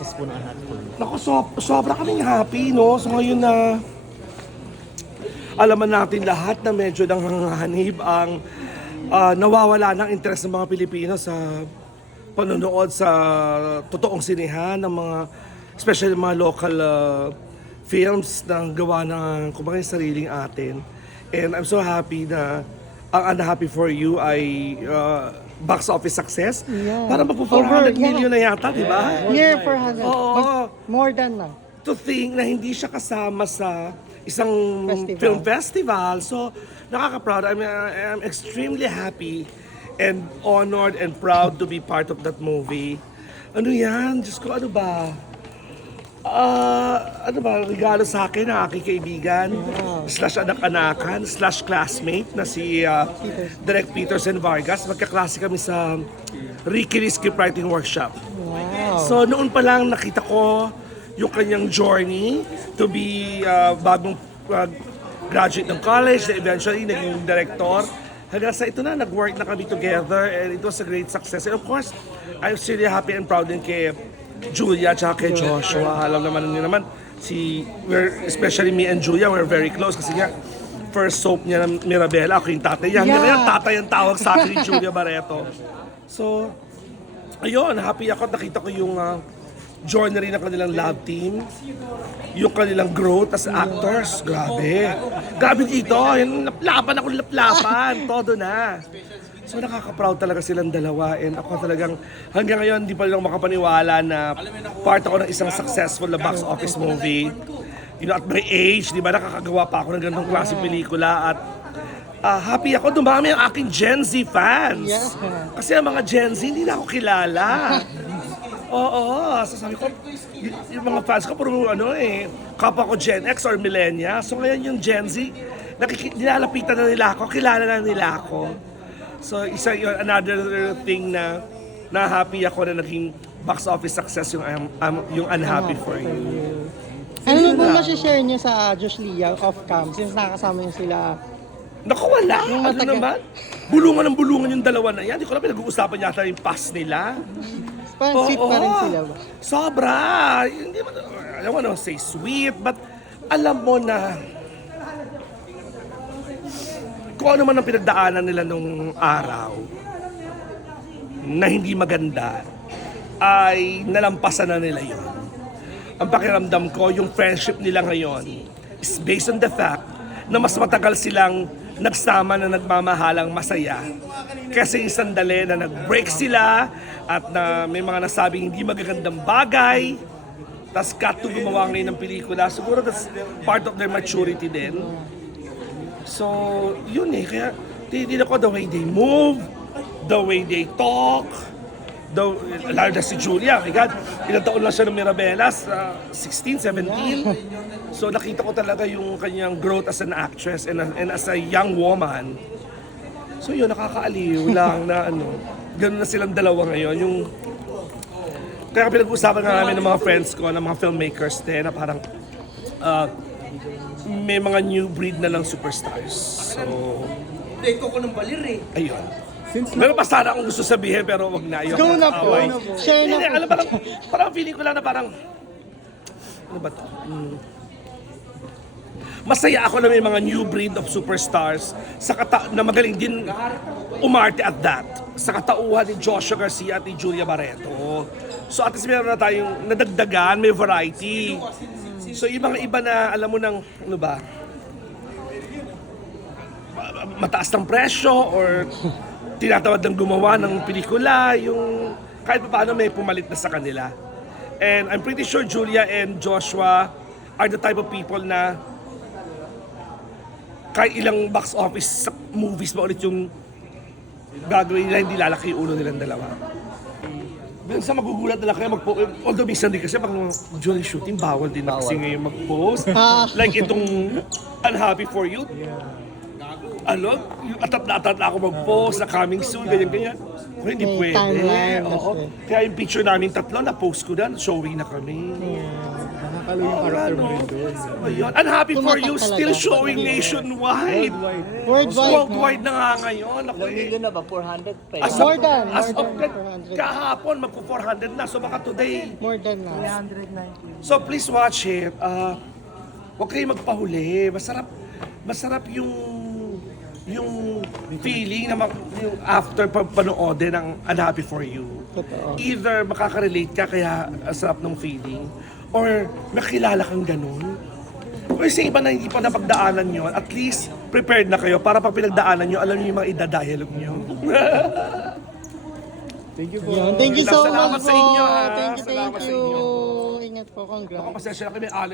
po ng anak ko. Naku, sobra kaming happy, no? So ngayon na alaman natin lahat na medyo nanghanganib ang nawawala ng interest ng mga Pilipino sa panonood sa totoong sinehan ng mga, especially mga local films na gawa ng kumbaga yung sariling atin. And I'm so happy na ang Unhappy for You ay box office success. Yeah. Para mag-400 million na yata, di ba? Near 400. Oo. More than na. To think na hindi siya kasama sa isang Festival. film festival. So, nakaka-proud. I'm extremely happy and honored and proud to be part of that movie. Ano yan? Diyos ko, ano ba? Regalo sa akin ng aking kaibigan, slash anak-anakan, slash classmate na si Direk Peterson Vargas. Magkaklase kami sa Ricky Scriptwriting Workshop. Wow. So noon pa lang nakita ko yung kanyang journey to be bagong graduate ng college, na eventually naging director. Hanggang sa ito na, nag-work na kami together and it was a great success. And of course, I'm really happy and proud din kay Julia at kay Joshua. Alam naman niyo naman, especially me and Julia, we're very close kasi nga, first soap niya ng Mirabela, ako yung tatay niya. Yeah. Ngayon, tatay ang tawag sa akin ni Julia Barreto. So, ayun, happy ako. Nakita ko yung journey ng kanilang lab team, yung kanilang growth as actors. Grabe. Grabe dito. Yung laplapan. Todo na. So nakaka-proud talaga silang dalawa and ako talagang hanggang ngayon hindi pa rin ako makapaniwala na part ako ng isang successful na box office movie. You know, at my age, di ba, nakakagawa pa ako ng ganitong klaseng pelikula at happy ako, dumami ang aking Gen Z fans. Yeah. Kasi ang mga Gen Z, hindi na ako kilala. Oo, so sabi ko, yung mga fans ko, puro kapwa ko Gen X or Millennial. So ngayon yung Gen Z, nilalapitan na nila ako, kilala na nila ako. So isa yun, another thing na happy ako na naging box office success yung Unhappy for You. Ano na po masishare niyo sa Josh Lia off-cam since nakasama niyo sila? Naku, wala. Yung Ano matagal. naman? Bulungan ng bulungan yung dalawa na yan. Hindi ko na pinag-uusapan yata yung past nila. Parang sweet pa rin sila ba? Sobra. Hindi man, I don't wanna say sweet, but alam mo na kung ano man ang pinagdaanan nila nung araw na hindi maganda, ay nalampasan na nila yon. Ang pakiramdam ko, yung friendship nila ngayon is based on the fact na mas matagal silang nagsama na nagmamahalang masaya. Kasi yung sandali na nag-break sila at na may mga nasabing hindi magagandang bagay, tas got to gumawa ngayon ng pelikula. Siguro that's part of their maturity din. So, yun kaya tinitin ako the way they move, the way they talk, lalo na si Julia, my God, ilang taon lang siya ng Mirabelas, 16, 17. So nakita ko talaga yung kanyang growth as an actress and as a young woman. So yun, nakakaaliw lang na ganun na silang dalawa ngayon. Kaya pinag-usapan nga namin ng mga friends ko, ng mga filmmakers din, na parang may mga new breed na lang superstars. So, Ito ko ng balir ayun. Meron pa sana akong gusto sabihin pero wag na. Ayoko Go na po. away. Share na Hindi, po. alam, parang feeling ko lang na parang, ano ba to? Masaya ako na may mga new breed of superstars na magaling din umarte at that. Sa katauhan ni Joshua Garcia at ni Julia Barreto. So at least meron na tayong nadagdagan, may variety. So yung mga iba na alam mo ng, ano ba, mataas ng presyo or tinatawad ng gumawa ng pelikula, yung kahit pa paano may pumalit na sa kanila. And I'm pretty sure Julia and Joshua are the type of people na kahit ilang box office movies ba ulit yung gagawin nila, hindi lalaki yung ulo nilang dalawa. Minsan magugulat na lang kayo although minsan din kasi pag during shooting, bawal din na kasi ngayon mag-post. Like itong Unhappy for You. atat na ako mag-post na coming soon, ganyan. Kung hindi May pwede. timeline, Oo. kasi. Kaya yung picture namin tatlo, na-post ko na, showing na kami. Nakakalo yung character mo rin doon. Ayun. And happy for you, Tumatak still talaga. showing nationwide. Worldwide. Worldwide na nga ngayon. Ako, Ilang million na ba? 400 pa As yun. More than, as more of than 400. kahapon, magpo-400 na. So baka today. More than na. So please watch it. Huwag kayo magpahuli. Masarap yung feeling na yung after panoodin ng Unhappy For You. Totoo. Either makaka-relate ka kaya ang sarap ng feeling or makilala kang ganun. O sa iba na hindi pa napagdaanan nyo, at least prepared na kayo para pag pinagdaanan nyo, alam nyo yung mga idadialogue nyo. Thank you po. Yun. Thank you so Salamat much sa po. inyo, ha. Thank Salamat sa you. inyo. Ingat po. Ako Congrats. pasensya na kami, allergy.